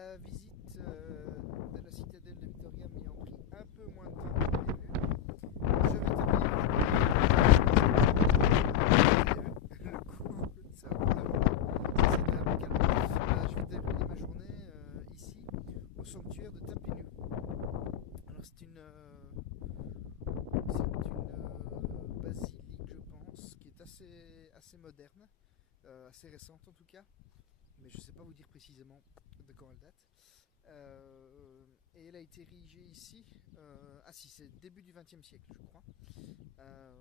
La visite de la citadelle de Victoria m'ayant pris un peu moins de temps que prévu, je vais terminer le coup, ça va c'est de je vais terminer ma journée ici, au sanctuaire de Tapinu. Alors c'est une basilique, je pense, qui est assez moderne, assez récente en tout cas, mais je ne sais pas vous dire précisément de quand elle date. Et elle a été érigée ici, ah si, c'est début du XXe siècle, je crois. Euh,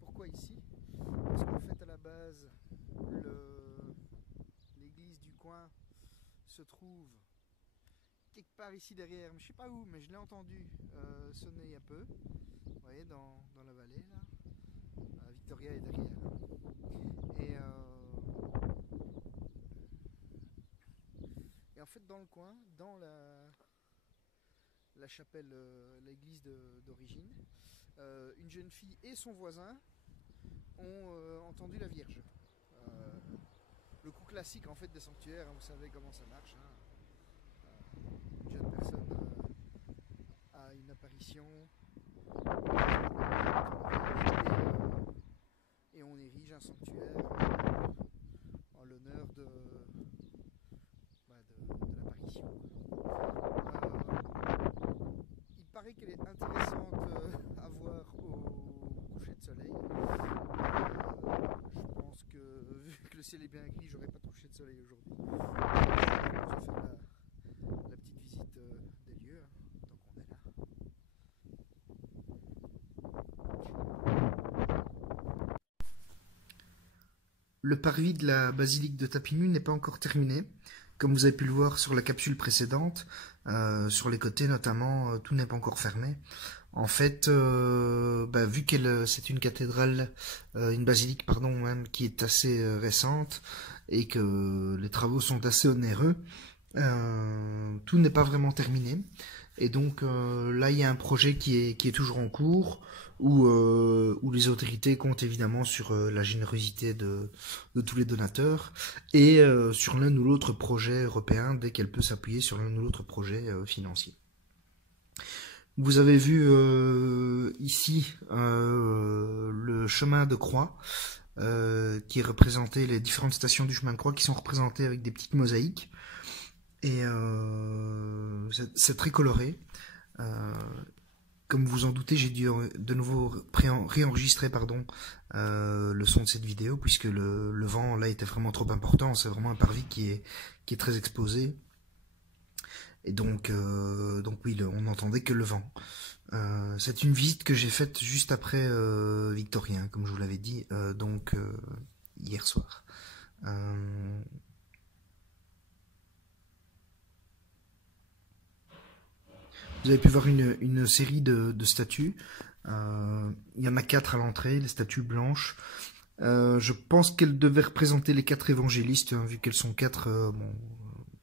Pourquoi ici? Parce qu'en fait, à la base, l'église du coin se trouve quelque part ici derrière, mais je sais pas où, mais je l'ai entendu sonner il y a peu. Vous voyez, dans la vallée là. Victoria est derrière. Et, et en fait, dans le coin, dans la chapelle, l'église d'origine, une jeune fille et son voisin ont entendu la Vierge. Euh, le coup classique en fait des sanctuaires, hein, vous savez comment ça marche. Hein. Une jeune personne a une apparition et on érige un sanctuaire en l'honneur de l'apparition. Il paraît qu'elle est intéressante à voir au coucher de soleil. Je pense que vu que le ciel est bien gris, j'aurai pas de coucher de soleil aujourd'hui. Je vais faire la petite visite des lieux, hein, donc on est là. Le parvis de la basilique de Tapinu n'est pas encore terminé. Comme vous avez pu le voir sur la capsule précédente, sur les côtés notamment, tout n'est pas encore fermé. En fait, vu qu'elle c'est une cathédrale, une basilique pardon même, qui est assez récente et que les travaux sont assez onéreux, tout n'est pas vraiment terminé. Et donc là, il y a un projet qui est toujours en cours, où les autorités comptent évidemment sur la générosité de tous les donateurs et sur l'un ou l'autre projet européen dès qu'elle peut s'appuyer sur l'un ou l'autre projet financier. Vous avez vu ici le chemin de croix qui est représenté, les différentes stations du chemin de croix qui sont représentées avec des petites mosaïques. Et c'est très coloré. Comme vous en doutez, j'ai dû de nouveau réenregistrer le son de cette vidéo, puisque le vent là était vraiment trop important. C'est vraiment un parvis qui est très exposé. Et donc oui, on n'entendait que le vent. C'est une visite que j'ai faite juste après Victorien, comme je vous l'avais dit, hier soir. Vous avez pu voir une série de statues. Il y en a 4 à l'entrée, les statues blanches. Je pense qu'elles devaient représenter les 4 évangélistes, hein, vu qu'elles sont 4. Bon,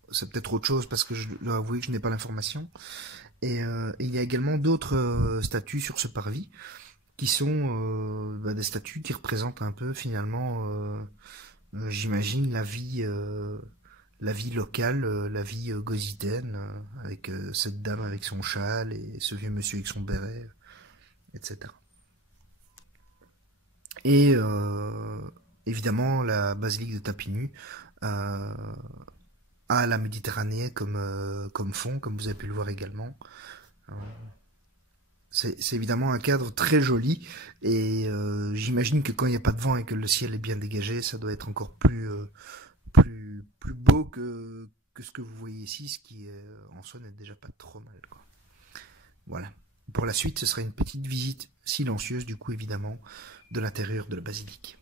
c'est peut-être autre chose parce que je dois avouer que je n'ai pas l'information. Et il y a également d'autres statues sur ce parvis qui sont des statues qui représentent un peu finalement, j'imagine, la vie locale, la vie gositaine, avec cette dame avec son châle et ce vieux monsieur avec son béret, etc. Et évidemment, la basilique de Tapinu a la Méditerranée comme fond, comme vous avez pu le voir également. C'est évidemment un cadre très joli, et j'imagine que quand il n'y a pas de vent et que le ciel est bien dégagé, ça doit être encore plus beau que ce que vous voyez ici, ce qui en soi n'est déjà pas trop mal, quoi. Voilà. Pour la suite, ce sera une petite visite silencieuse, du coup, évidemment, de l'intérieur de la basilique.